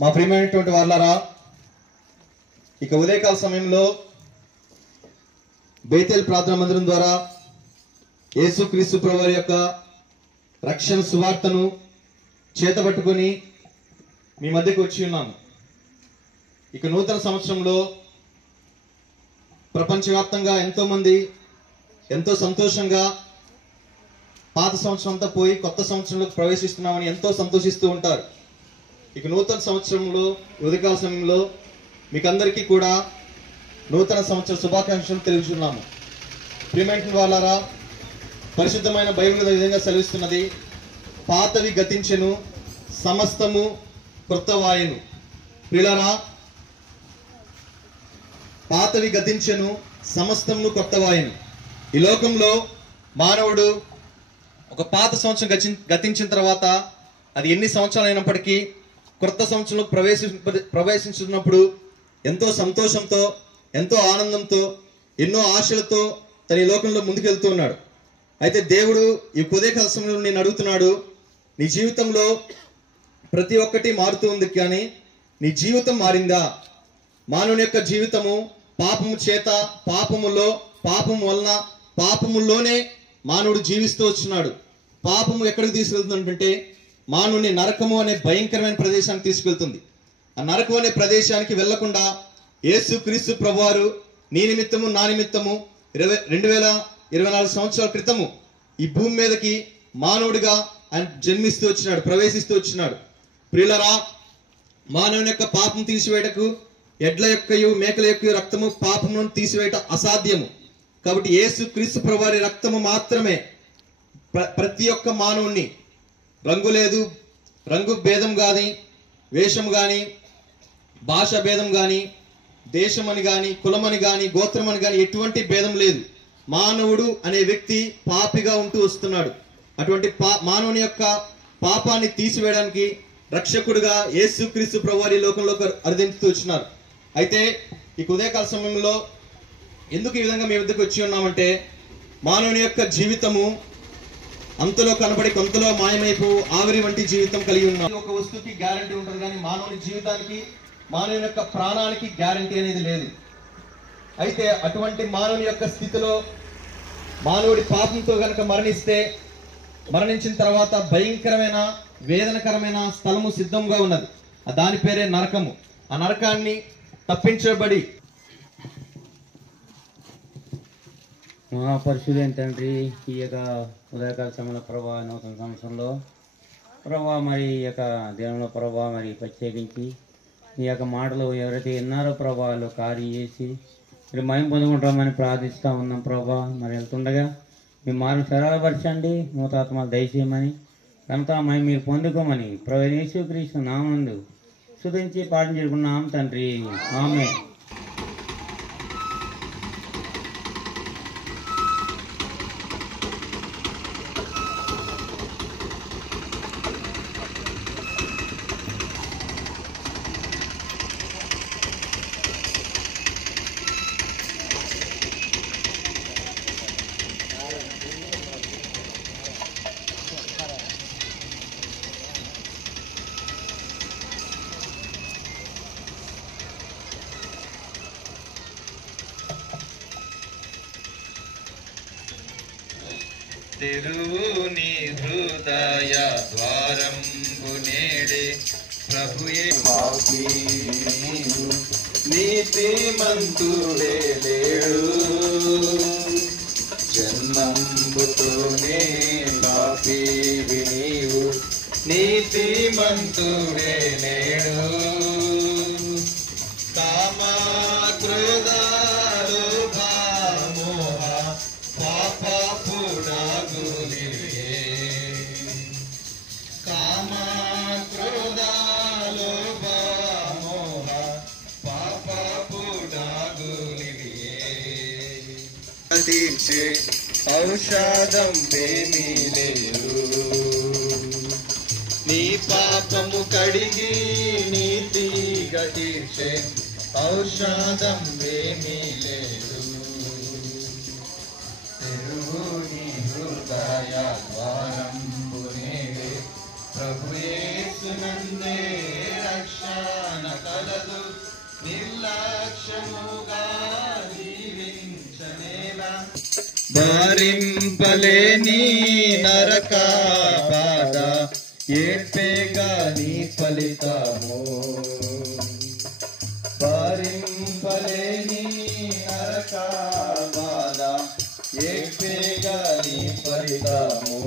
మా ప్రియమైనటువంటి వాళ్ళారా, ఇక ఉదయకాల సమయంలో బేతేల్ ప్రార్థనా మందిరం ద్వారా యేసుక్రీస్తు ప్రభువారి యొక్క రక్షణ సువార్తను చేతబట్టుకొని మీ మధ్యకు వచ్చి ఉన్నాము. ఇక నూతన సంవత్సరంలో ప్రపంచవ్యాప్తంగా ఎంతో మంది ఎంతో సంతోషంగా పాత సంవత్సరం అంతా పోయి కొత్త సంవత్సరంలోకి ప్రవేశిస్తున్నామని ఎంతో సంతోషిస్తూ ఉంటారు. ఇక నూతన సంవత్సరంలో ఉదయకాల సమయంలో మీకందరికీ కూడా నూతన సంవత్సర శుభాకాంక్షలు తెలుపుతున్నాము. ప్రియమైన వాళ్ళారా, పరిశుద్ధమైన బైబిల్ ఈ విధంగా సెలవిస్తున్నది, పాతవి గతించెను సమస్తము క్రొత్తవాయెను. ప్రియులారా, పాతవి గతించెను సమస్తము కొత్తవాయెను. ఈ లోకంలో మానవుడు ఒక పాత సంవత్సరం గతించిన తర్వాత అది ఎన్ని సంవత్సరాలు అయినప్పటికీ కొత్త సంవత్సరంలో ప్రవేశించున్నప్పుడు ఎంతో సంతోషంతో, ఎంతో ఆనందంతో, ఎన్నో ఆశలతో తన ఈ లోకంలో ముందుకెళ్తూ ఉన్నాడు. అయితే దేవుడు ఈ ఉదయకాల సమయంలో నేను అడుగుతున్నాడు, నీ జీవితంలో ప్రతి ఒక్కటి మారుతూ ఉంది, కానీ నీ జీవితం మారిందా? మానవుని యొక్క జీవితము పాపము చేత, పాపము వలన, పాపములోనే మానవుడు జీవిస్తూ వచ్చినాడు. పాపము ఎక్కడికి తీసుకెళ్తుందంటే మానవుని నరకము అనే భయంకరమైన ప్రదేశానికి తీసుకెళ్తుంది. ఆ నరకం అనే ప్రదేశానికి వెళ్లకుండా యేసుక్రీస్తు ప్రభువారు నీ నిమిత్తము నా నిమిత్తము 2024 సంవత్సరాల క్రితము ఈ భూమి మీదకి మానవుడిగా ఆయన జన్మిస్తూ వచ్చినాడు, ప్రవేశిస్తూ వచ్చినాడు. ప్రియులరా, మానవుని యొక్క పాపం తీసివేయటకు ఎడ్ల యొక్కయు మేకల యొక్క రక్తము పాపమును తీసివేయట అసాధ్యము. కాబట్టి యేసుక్రీస్తు ప్రభువారి రక్తము మాత్రమే ప్రతి ఒక్క మానవుణ్ణి, రంగు లేదు, రంగు భేదం కానీ, వేషం కానీ, భాష భేదం కానీ, దేశం అని కానీ, కులమని కానీ, గోత్రం అని కానీ ఎటువంటి భేదం లేదు. మానవుడు అనే వ్యక్తి పాపిగా ఉంటూ వస్తున్నాడు. అటువంటి మానవుని యొక్క పాపాన్ని తీసివేయడానికి రక్షకుడుగా యేసుక్రీస్తు ప్రభువారి లోకంలోకి అరుదించుతూ వచ్చినారు. అయితే ఈ ఉదయకాల సమయంలో ఎందుకు ఈ విధంగా మీ వద్దకు వచ్చి ఉన్నామంటే, మానవుని యొక్క జీవితము అంతలో కనబడి కొంతలో మాయమైపో ఆవిరి వంటి జీవితం కలిగి ఉన్నాం. ఒక వస్తువుకి గ్యారంటీ ఉంటుంది, కానీ మానవుని జీవితానికి, మానవుని యొక్క ప్రాణానికి గ్యారంటీ అనేది లేదు. అయితే అటువంటి మానవుని యొక్క స్థితిలో మానవుడి పాపంతో గనక మరణించిన తర్వాత భయంకరమైన వేదనకరమైన స్థలము సిద్ధంగా ఉన్నది. దాని పేరే నరకము. ఆ నరకాన్ని తప్పించబడి మహాపరిశుద్ధైన తండ్రి, ఈ యొక్క ఉదయకాల సమయంలో ప్రభా, నూతన సంవత్సరంలో ప్రభా, మరి ఈ యొక్క దినంలో ప్రభా, మరి ప్రత్యేకించి ఈ యొక్క మాటలు ఎవరైతే విన్నారో ప్రభా, వాళ్ళు కార్యం చేసి మీరు మహిమ పొందుకుంటామని ప్రార్థిస్తూ ఉన్నాం ప్రభా. మరి వెళ్తుండగా మీ మార్గం సరళపరచండి, నూతనాత్మలు దయచేయమని, అంతా మహిమ మీరు పొందుకోమని ప్రభు యేసుక్రీస్తు నామమునందు స్తుతించి పాఠం చేసుకున్నాం తండ్రి, ఆమేన్. తెరువుని హృదయ ద్వారంబు నేడే ప్రభుయే నీతిమంతుడే లేడు, జన్మంబుతోనే పాపివి నీవు, నీతిమంతుడే లేడు. కామ క్రోధ లోభ మోహ పాపపుడాగులివే, కామ క్రోధ లోభ మోహ పాపపుడాగులివే. తీర్చే ఔషధం ఏమీ లేదు, నీ పాపము కడిగి నీతిగా తీర్చే ఔషధం ఏమీ లేదు. తెరువుని హృదయ ద్వారంబు నేడే ప్రభు యేసు నందే రక్ష నిర్లక్ష్యముగా జీవించనేలా భరింపలేని నరక బాధ ఏడ్పేగా నీ ఫలితము భరింపలేని నరక బాధ ఏడ్పేగా నీ ఫలితము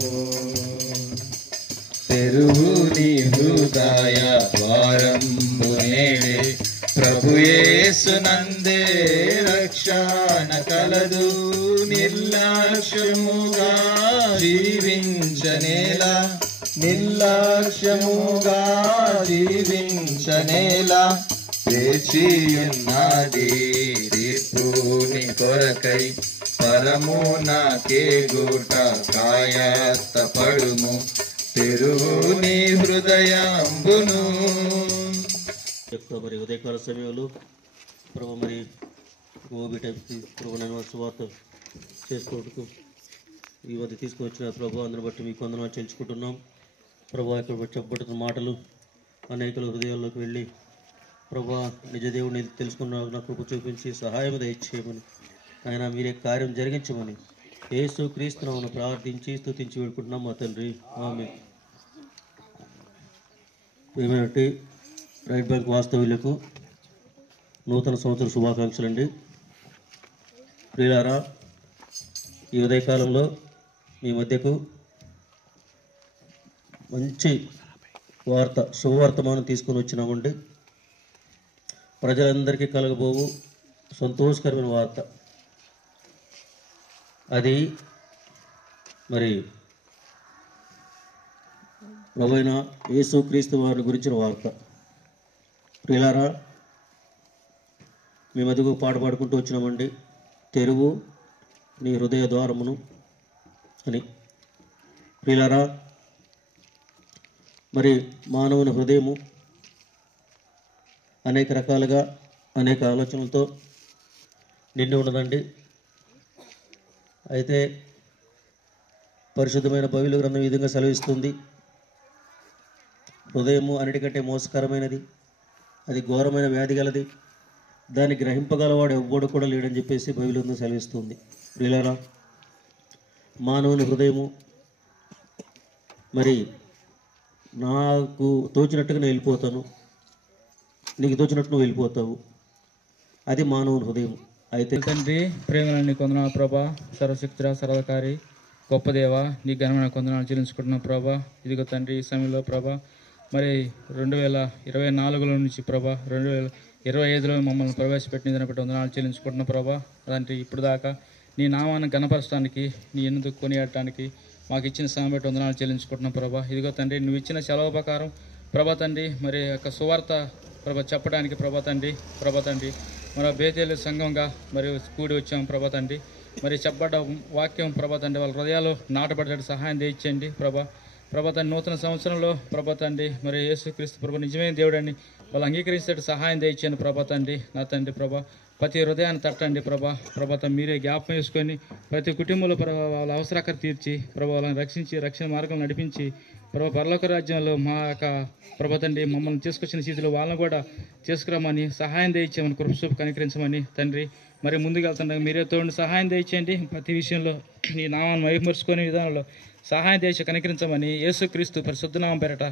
తెరువు నీ హృదయ ద్వారంబు నేడే ప్రభు యేసునందే రక్షణ కలదు నిర్లక్ష్యముగా జీవించనేలా నిర్లక్ష్యముగా జీవించనేలా వేచియున్నది తీర్పుని కొరకై పరమునకే గుట కాయత్త పడుము తెరువు నీ హృదయంబును. మరి ఉదయకాల సమయంలో ప్రభు మరి ఓబీ టైప్కి ప్రభు సువార్త చేసుకోవటకు ఈ మధ్య తీసుకువచ్చిన ప్రభు అందరిని బట్టి మీకు వందనాలు చెల్చుకుంటున్నాం. ప్రభు ఇక్కడ చెప్పబడుతున్న మాటలు అనేకల హృదయాల్లోకి వెళ్ళి ప్రభు నిజ దేవుడిని తెలుసుకున్న నా కృప చూపించి సహాయం దయచేయమని ఆయన మీరే కార్యం జరిగించమని యేసు క్రీస్తునామమున ప్రార్థించి స్తుతించి వేడుకుంటున్నాం మా తండ్రి ఆమేన్. ఏమైనట్టు రైట్ బ్యాంక్ వాస్తవ్యులకు నూతన సంవత్సర శుభాకాంక్షలు అండి. ప్రియులారా, ఈ ఉదయకాలంలో మీ మధ్యకు మంచి వార్త శుభవర్తమానం తీసుకొని వచ్చినామండి. ప్రజలందరికీ కలగబోవు సంతోషకరమైన వార్త. అది మరి ప్రభువైన యేసుక్రీస్తు వారి గురించిన వార్త. ప్రియులారా, మీ మధ్యకు పాట పాడుకుంటూ వచ్చినామండి. తెరువు నీ హృదయ ద్వారమును అని. ప్రియులారా, మరి మానవుని హృదయము అనేక రకాలుగా అనేక ఆలోచనలతో నిండి ఉన్నదండి. అయితే పరిశుద్ధమైన బైబిల్ గ్రంథం ఈ విధంగా సెలవిస్తుంది, హృదయము అన్నిటికంటే మోసకరమైనది, అది ఘోరమైన వ్యాధి గలది, దాన్ని గ్రహింపగలవాడు ఎవ్వడు కూడా లేడని చెప్పేసి బైబిల్ గ్రంథం సెలవిస్తుంది. ప్రియులారా, మానవుని హృదయము మరి నాకు తోచినట్టుగా నేను వెళ్ళిపోతాను, నీకు తోచినట్టు నువ్వు వెళ్ళిపోతావు, అది మానవుని హృదయం. అయితే తండ్రి ప్రేమలని కొందనాలు ప్రభా, సర్వశక్తురా సర్వకారి గొప్ప దేవ, నీ ఘనమైన కొందనాలు చెల్లించుకుంటున్నాం ప్రభా. ఇదిగో తండ్రి ఈ సమయంలో ప్రభా మరి 2024లో నుంచి ప్రభా 2025లో మమ్మల్ని ప్రవేశపెట్టిన బట్టి వందనాలు చెల్లించుకుంటున్నాం ప్రభా. అలాంటి ఇప్పుడు దాకా నీ నామాన్ని గణపరచడానికి, నీ ఎన్నుకు కొనియాడటానికి మాకు ఇచ్చిన సమయం బట్టి వందనాలు చెల్లించుకుంటున్నాం ప్రభా. ఇదిగో తండ్రి నువ్వు ఇచ్చిన సెలవు ప్రకారం ప్రభా తండ్రి మరి యొక్క సువార్త ప్రభా చెప్పడానికి ప్రభా తండ్రి మరి బేతేలు సంఘంగా మరి కూడి వచ్చాం ప్రభా తండ్రి. మరి చెప్పబడ్డ వాక్యం ప్రభా తండ్రి వాళ్ళ హృదయాలు నాటబడ్డ సహాయం చేయించండి ప్రభా తండ్రి. నూతన సంవత్సరంలో ప్రభా తండ్రి మరి యేసుక్రీస్తు ప్రభు నిజమైన దేవుడని వాళ్ళు అంగీకరించేటట్టు సహాయం చేయించండి ప్రభా తండ్రి. నా తండ్రి ప్రభా ప్రతి హృదయాన్ని తట్టండి ప్రభా మీరే జ్ఞాపకం చేసుకొని ప్రతి కుటుంబంలో వాళ్ళ అవసరాకర తీర్చి వాళ్ళని రక్షించి రక్షణ మార్గం నడిపించి పరలోక రాజ్యంలో మా యొక్క తండ్రి మమ్మల్ని తీసుకొచ్చిన స్థితిలో వాళ్ళని కూడా తీసుకురామని సహాయం చేయించామని కృప కనికరించమని తండ్రి. మరి ముందుకు వెళ్తుండగా మీరే తోడు సహాయం చేయించండి. ప్రతి విషయంలో నీ నామాన్ని మైమర్చుకునే విధానంలో సహాయం చేసి కనికరించమని యేసుక్రీస్తు పరిశుద్ధనామం పేరట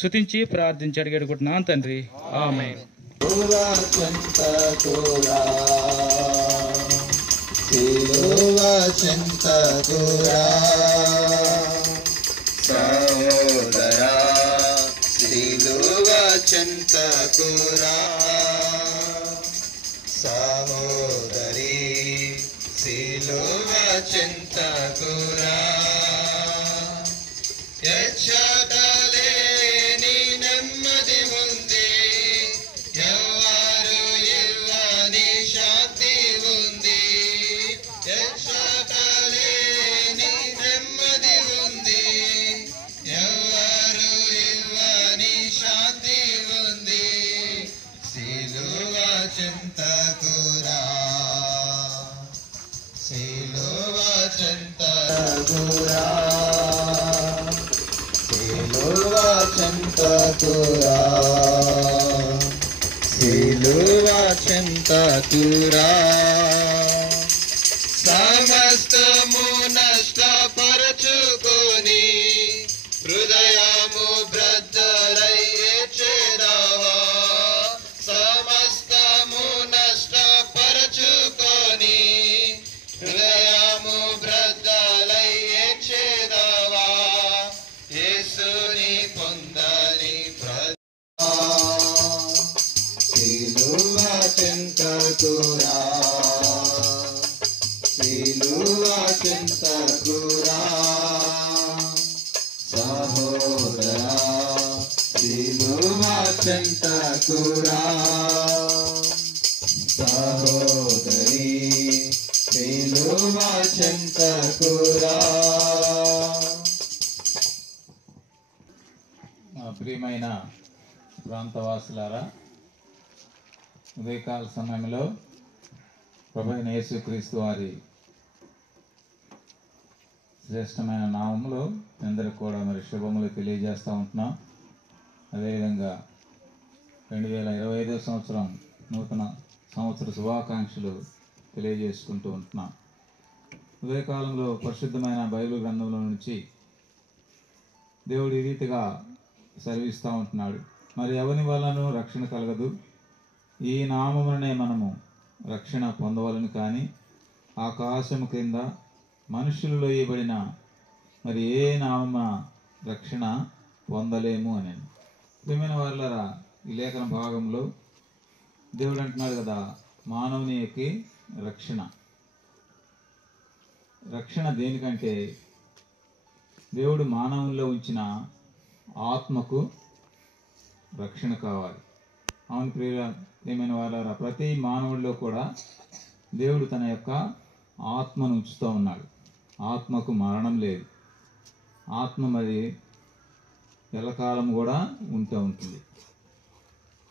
స్తుతించి ప్రార్థించి అడిగడుకుంటున్నాను తండ్రి, ఆమేన్. సహోదరా సిలువ చెంతకురా, సహోదరి సిలువ చెంతకురా, యక్షతలేని నెమ్మది ఉంది, ఎవ్వరు ఇవ్వని శాంతి ఉంది, యక్షతలేని నెమ్మది ఉంది, ఎవ్వరు ఇవ్వని శాంతి ఉంది, సిలువ చెంతకురా, సిలువ చెంతకురా, సిలువ చింతకురా సమస్తము నష్టపరచుకొని హృదయము బ్రద్దలయ్యే చేరావా సమస్తము నష్టపరచుకొని హృదయము బ్రద్దలయ్యే చేరావా యేసుని పొందని సిలువ చింతకురా సిలువ చింతకురా సహోదరా సిలువ చింతకురా సహోదరి సిలువ చింతకురా. ప్రియమైన ప్రాంతవాసులారా, ఉదయకాల సమయంలో ప్రభువైన యేసుక్రీస్తు వారి శ్రేష్టమైన నామములో అందరికి కూడా మరి శుభములు తెలియజేస్తూ ఉంటున్నాం. అదేవిధంగా 2025 సంవత్సరం నూతన సంవత్సర శుభాకాంక్షలు తెలియజేసుకుంటూ ఉంటున్నాం. ఉదయకాలంలో పరిశుద్ధమైన బైబిల్ గ్రంథంలో నుంచి దేవుడు ఈ రీతిగా సెలవిస్తూ ఉంటున్నాడు. మరి ఎవని వలనను రక్షణ కలగదు, ఈ నామమునే మనము రక్షణ పొందవలను, కానీ ఆకాశము క్రింద మనుషులలో ఇవ్వబడిన మరి ఏ నామ రక్షణ పొందలేము అని. ప్రియమైన వాళ్ళరా, ఈ లేఖన భాగంలో దేవుడు అంటున్నాడు కదా, మానవునికి రక్షణ దేనికంటే దేవుడు మానవుల్లో ఉంచిన ఆత్మకు రక్షణ కావాలి. అవును ప్రియమైన వాళ్ళరా, ప్రతి మానవుడిలో కూడా దేవుడు తన యొక్క ఆత్మను ఉంచుతూ ఉన్నాడు. ఆత్మకు మరణం లేదు. ఆత్మ మరి ఎల్లకాలం కూడా ఉంటూ ఉంటుంది.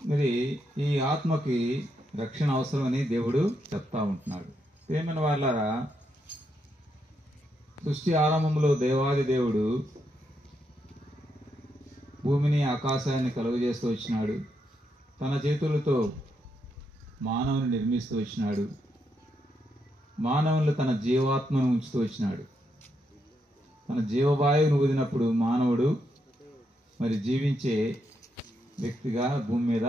మరి ఈ ఆత్మకి రక్షణ అవసరమని దేవుడు చెప్తా ఉంటున్నాడు. ప్రియమైన వాళ్ళారా, సృష్టి ఆరంభంలో దేవాది దేవుడు భూమిని ఆకాశాన్ని కలుగజేస్తూ వచ్చినాడు. తన చేతులతో మానవుని నిర్మిస్తూ వచ్చినాడు. మానవులు తన జీవాత్మను ఉంచుతూ వచ్చినాడు. తన జీవవాయువును ఊదినప్పుడు మానవుడు మరి జీవించే వ్యక్తిగా భూమి మీద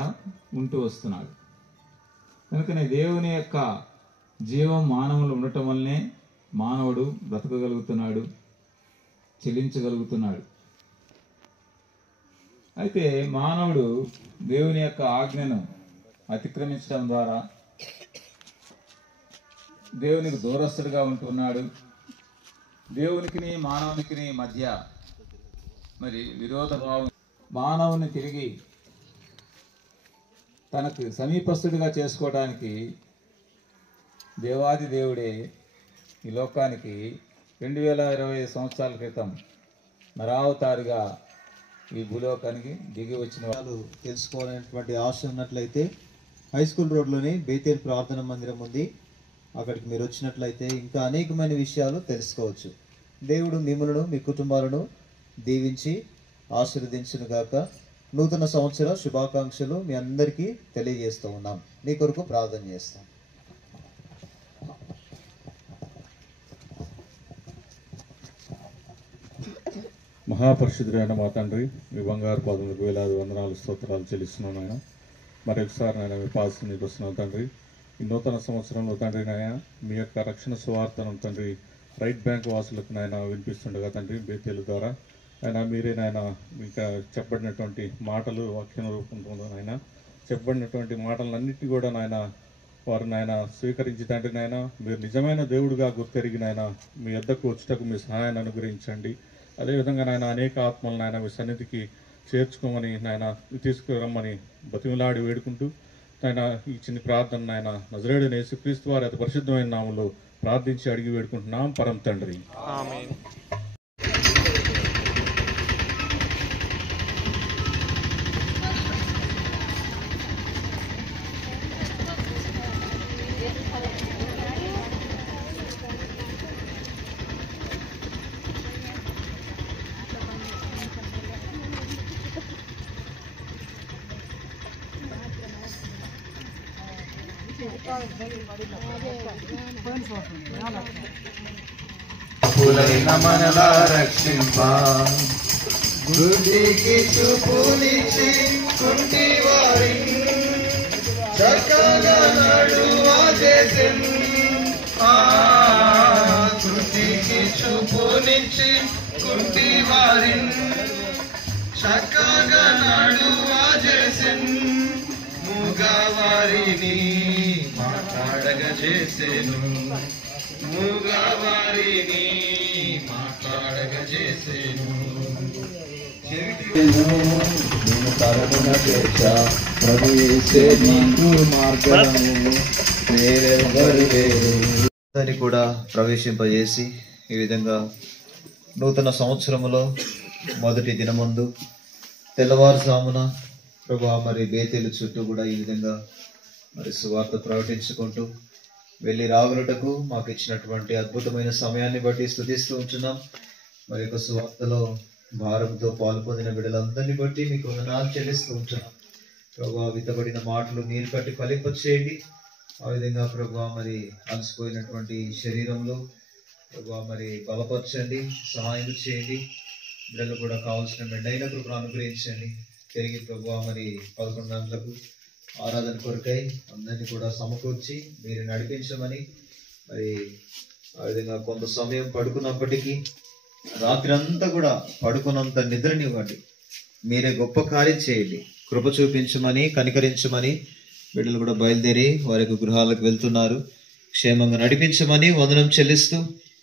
ఉంటూ వస్తున్నాడు. కనుకనే దేవుని యొక్క జీవం మానవులు ఉండటం వల్లనే మానవుడు బ్రతకగలుగుతున్నాడు, చెల్లించగలుగుతున్నాడు. అయితే మానవుడు దేవుని యొక్క ఆజ్ఞను అతిక్రమించడం ద్వారా దేవునికి దూరస్తుడిగా ఉంటున్నాడు. దేవునికి మానవునికి మధ్య మరి విరోధ భావం మానవుని తిరిగి తనకు సమీపస్తుడిగా చేసుకోవడానికి దేవాది దేవుడే ఈ లోకానికి 2020 సంవత్సరాల క్రితం నరావతారుగా ఈ భూలోకానికి దిగి వచ్చిన వాళ్ళు తెలుసుకోవాలనేటువంటి ఆశ ఉన్నట్లయితే హై స్కూల్ రోడ్లోని బేతేల్ ప్రార్థన మందిరం ఉంది. అక్కడికి మీరు వచ్చినట్లయితే ఇంకా అనేకమైన విషయాలు తెలుసుకోవచ్చు. దేవుడు మిమ్మల్ని మీ కుటుంబాలను దీవించి ఆశీర్వదించును గాక. నూతన సంవత్సర శుభాకాంక్షలు మీ అందరికీ తెలియజేస్తూ ఉన్నాం. మీ కొరకు ప్రార్థన చేస్తాం. మహాపరిశుద్ధుడైన మా తండ్రి, మీ బంగారు పాదములకు వేలాది వందనాలు స్తోత్రాలు చెల్లిస్తున్నాను నాయన. మరొకసారి నాయన మీ పాదం నీకు వస్తున్నాను తండ్రి. ఈ నూతన సంవత్సరంలో తండ్రి నాయన మీ యొక్క రక్షణ సువార్తను తండ్రి రైట్ బ్యాంక్ వాసులకు నాయన వినిపిస్తుండగా తండ్రి బేతేలు ద్వారా ఆయన మీరే నాయన ఇంకా చెప్పబడినటువంటి మాటలు వాక్యం రూపంలో నాయన చెప్పబడినటువంటి మాటలన్నింటినీ కూడా నాయన వారు నాయన స్వీకరించి తండ్రి నాయన మీరు నిజమైన దేవుడుగా గుర్తెరిగి నాయన మీ యొద్దకు వచ్చుటకు మీ సహాయాన్ని అనుగ్రహించండి. అదేవిధంగా నాయన అనేక ఆత్మలు నాయన మీ సన్నిధికి చేర్చుకోమని నాయన తీసుకురమ్మని బతిమిలాడి వేడుకుంటూ నాయన ఈ చిన్న ప్రార్థన నాయన నజరేయుడైన యేసుక్రీస్తు వారి అతి పరిశుద్ధమైన నామములో ప్రార్థించి అడిగి వేడుకుంటున్నాం పరమ తండ్రి. పులైన మనలా రక్షింప గుడ్డికి చూపునిచ్చి కుంటి వారి చక్కగా నడువా చేసెన్ గుడ్డికి చూపునిచ్చి కుంటి వారి చక్కగా నడువా చేసెన్ మూగవారిని మాట్లాడగ చేసెను మూగవారిని మాట్లాడగ చేసెను నేను తరపున చేశ ప్రభు యేసే నీకు మార్గము వేరెవరు లేరు దాన్ని కూడా ప్రవేశింపజేసి ఈ విధంగా నూతన సంవత్సరములో మొదటి దినమందు తెల్లవారుజామున ప్రభా మరి బేతేలు చుట్టూ కూడా ఈ విధంగా మరి సువార్త ప్రకటించుకుంటూ వెళ్ళి రాగలుటకు మాకు ఇచ్చినటువంటి అద్భుతమైన సమయాన్ని బట్టి స్తుతిస్తూ ఉంటున్నాం. మరి యొక్క సువార్తలో భారంతో పాల్పొందిన బిడ్డలందరినీ బట్టి మీకు వందనాలు చెల్లిస్తూ ఉంటున్నాం. ప్రభా విత్తబడిన మాటలు నీరు కట్టి ఫలింపచేయండి. ఆ విధంగా ప్రభా మరి అలసిపోయినటువంటి శరీరంలో ప్రభా మరి బలపరచండి, సహాయం చేయండి. బిడ్డలు కూడా కావాల్సిన మెండైన కృపను అనుగ్రహించండి. తిరిగి ప్రభా మరి 11 గంటలకు ఆరాధన కొరకై అందరినీ కూడా సమకూర్చి మీరు నడిపించమని మరి ఆ విధంగా కొంత సమయం పడుకున్నప్పటికీ రాత్రి అంతా కూడా పడుకున్నంత నిద్రనివ్వండి. మీరే గొప్ప కార్యం చేయండి, కృప చూపించమని కనికరించమని బిడ్డలు కూడా బయలుదేరి వారి గృహాలకు వెళ్తున్నారు. క్షేమంగా నడిపించమని వందనం చెల్లిస్తూ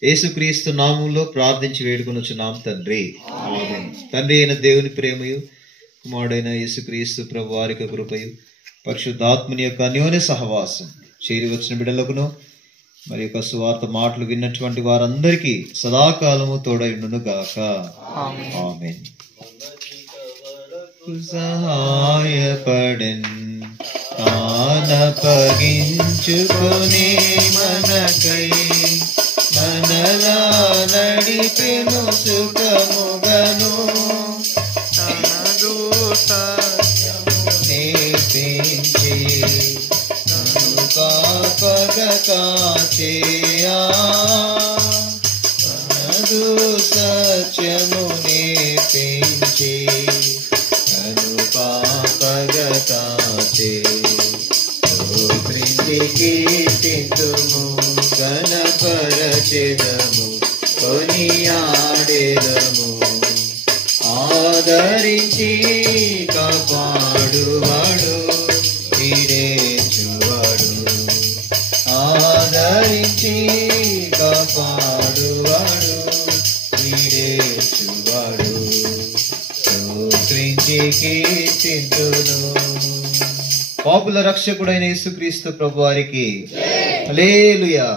యేసుక్రీస్తు నామంలో ప్రార్థించి వేడుకొనుచున్నాం తండ్రి. ఆమేన్. తండ్రి అయిన దేవుని ప్రేమయు కుమారుడైన యేసుక్రీస్తు ప్రభు వారి యొక్క కృపయు పరిశుద్ధాత్మని యొక్క అన్యోన్య సహవాసం చేరి వచ్చిన బిడ్డలకును మరి యొక్క సువార్త మాటలు విన్నటువంటి వారందరికీ సదాకాలము తోడైండును గాక. ఆమేన్. సహాయపడెన్ ఆనపగించుకొని మనకై మనలా నడిపెను సుఖముగను నేర్పించి నన్ను కాపగకాచేయా నన్ను సత్యము నేర్పించి నన్ను కాపగకాచే కీర్తింతుము గణపరచెదము కొనియాడెదము ఆదరించి కాపాడువాడు ఈడేచువాడు ఆదరించి కాపాడువాడు ఈడేచువాడు కీర్తింతును. పాపుల రక్షకుడైన యేసుక్రీస్తు ప్రభువారికి హల్లెలూయా.